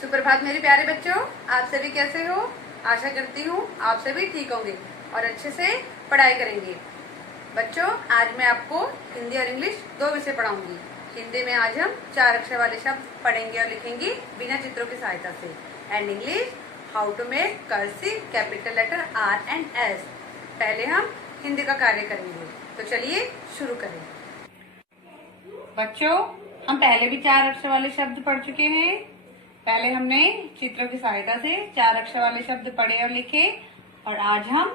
सुप्रभात मेरे प्यारे बच्चों, आप सभी कैसे हो। आशा करती हूँ आप सभी ठीक होंगे और अच्छे से पढ़ाई करेंगे। बच्चों, आज मैं आपको हिंदी और इंग्लिश दो विषय पढ़ाऊंगी। हिंदी में आज हम 4 अक्षर वाले शब्द पढ़ेंगे और लिखेंगे बिना चित्रों की सहायता से। And English, how to make cursive capital letter R and S. पहले हम हिंदी का कार्य करेंगे, तो चलिए शुरू करें। बच्चों, हम पहले भी 4 अक्षर वाले शब्द पढ़ चुके हैं। पहले हमने चित्रों की सहायता से 4 अक्षर वाले शब्द पढ़े और लिखे, और आज हम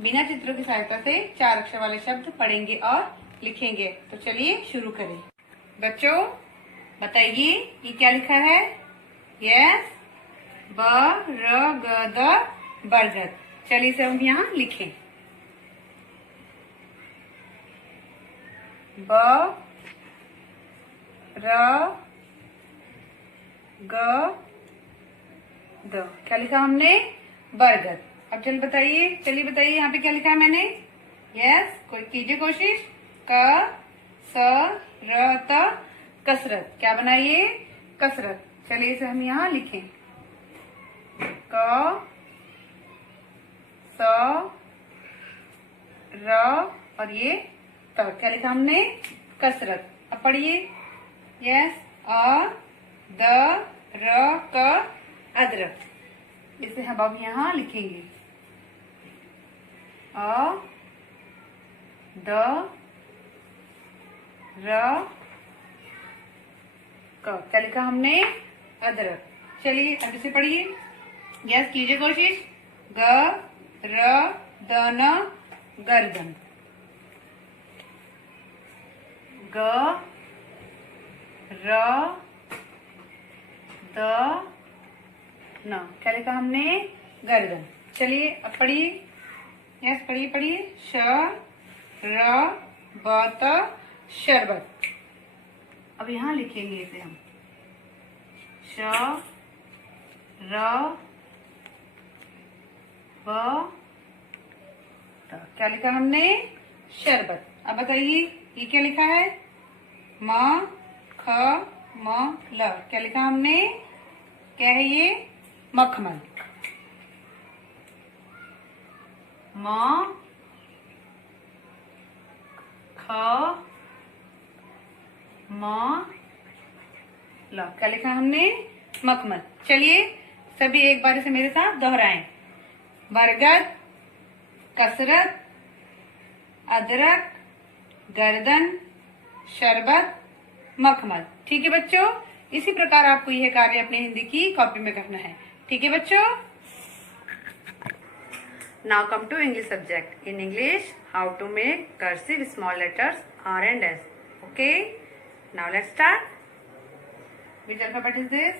बिना चित्रों की सहायता से 4 अक्षर वाले शब्द पढ़ेंगे और लिखेंगे। तो चलिए शुरू करें। बच्चों, बताइए ये क्या लिखा है। यस, ब र ग द बरगद। चलिए इसे हम यहाँ लिखें। ब र ग द, क्या लिखा हमने? बरगद। अब चलिए बताइए यहाँ पे क्या लिखा है मैंने। यस, कोई कीजिए कोशिश। क स र त कसरत। क्या बनाइए? कसरत। चलिए इसे हम यहाँ लिखें। क स र और ये त, क्या लिखा हमने? कसरत। अब पढ़िए। यस, अ द र क अदरक। इसे हम अब यहाँ लिखेंगे। अ द र क, क्या लिखा हमने? अदरक। चलिए अब इसे पढ़िए। यस, कीजिए कोशिश। ग र द न गर्दन। ग र द न, क्या लिखा हमने? गर्दन। चलिए अब पढ़िए। यस, पढ़िए। श र ब त शरबत। अब यहाँ लिखेंगे इसे हम। श र ब त, क्या लिखा हमने? शरबत। अब बताइए ये क्या लिखा है। म ख म ल, क्या लिखा हमने? क्या है ये? मखमल। म ख म ल, क्या लिखा हमने? मखमल। चलिए सभी एक बार इसे मेरे साथ दोहराएं। बरगद, कसरत, अदरक, गर्दन, शरबत, मखमल। ठीक है बच्चों, इसी प्रकार आपको यह कार्य अपनी हिंदी की कॉपी में करना है। ठीक है बच्चों। Now come to English subject. In English, how to make cursive small letters R and S. Okay, now let's start. Which alphabet is this?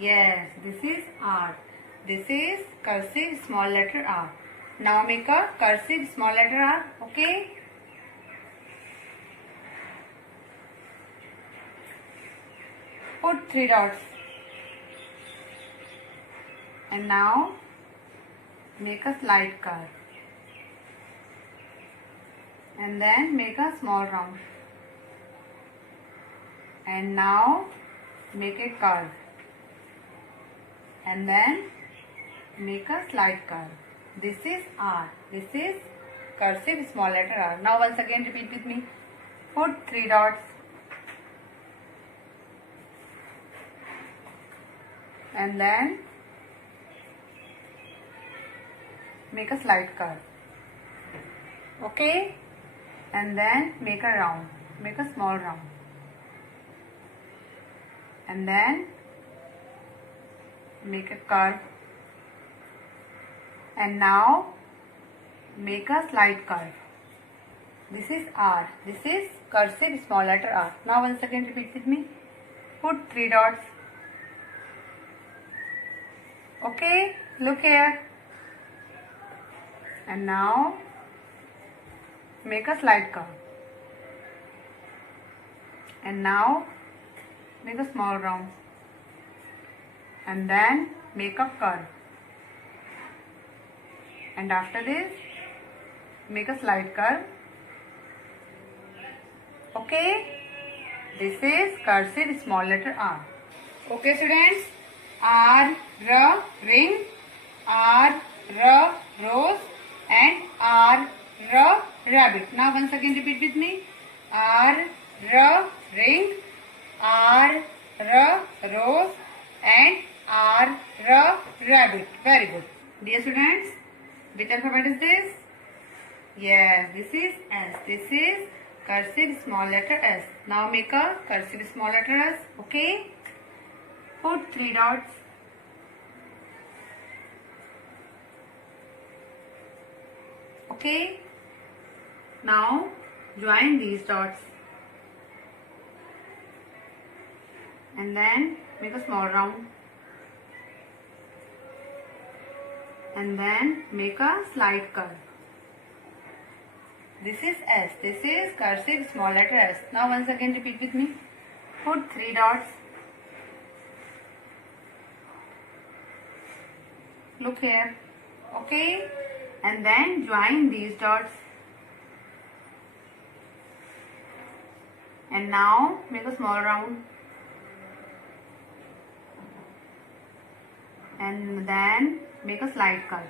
Yes, this is R. This is cursive small letter R. Now make a cursive small letter R. Okay. Put 3 dots. And now make a slight curve. And then make a small round. And now make a curve. And then make a slight curve. This is R. This is cursive small letter R. Now once again repeat with me. Put 3 dots. And then make a slight curve. Okay? And then make a round. Make a small round. And then make a curve. And now make a slight curve. This is R. This is cursive small letter R. Now once again repeat with me. Put 3 dots. Okay, look here. And now make a slight curve. And now make a small round. And then make a curve. And after this, make a slight curve. Okay, this is cursive small letter R. Okay students, R, ring, R, rose, and R, rabbit. Now once again repeat with me. R, ring, R, rose, and R, rabbit. Very good. Dear students, which alphabet is this? Yes, this is S. This is cursive small letter S. Now make a cursive small letter S. Okay. Put 3 dots. Okay. Now join these dots. And then make a small round. And then make a slight curve. This is S. This is cursive small letter S. Now once again repeat with me. Put 3 dots. Look here. Okay. And then join these dots. And now make a small round. And then make a slight curve.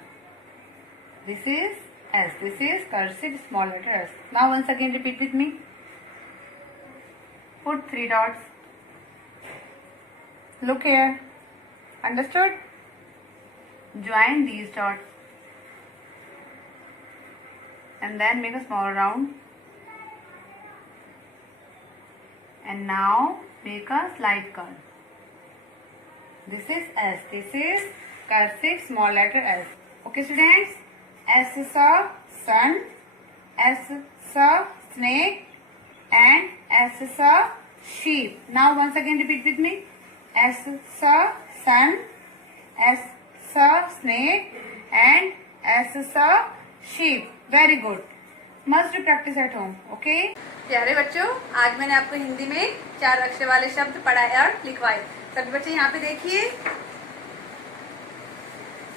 This is S. This is cursive small letter S. Now once again repeat with me. Put 3 dots. Look here. Understood? Join these dots. And then make a small round. And now make a slight curve. This is S. This is cursive small letter S. Okay students? S is a sun, S is a snake, and S is a sheep. Now once again repeat with me. S is a sun, S is a snake, and S is a sheep. Very good. Must do practice at home. Okay? प्यारे बच्चों, आज मैंने आपको हिंदी में 4 अक्षर वाले शब्द पढ़ाए और लिखवाए। सभी बच्चे यहाँ पे देखिए।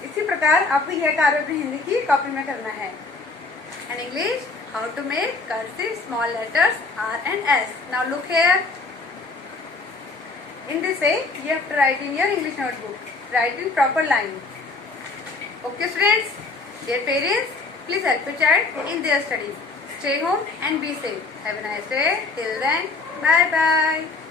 इसी प्रकार आपको यह कार्य अपनी हिंदी की कॉपी में करना है। And English, how to make cursive small letters R and S. Now look here. In this way, you have to write in your English notebook. Write in proper line. Okay students, dear parents, please help your child in their studies. Stay home and be safe. Have a nice day. Till then, bye bye.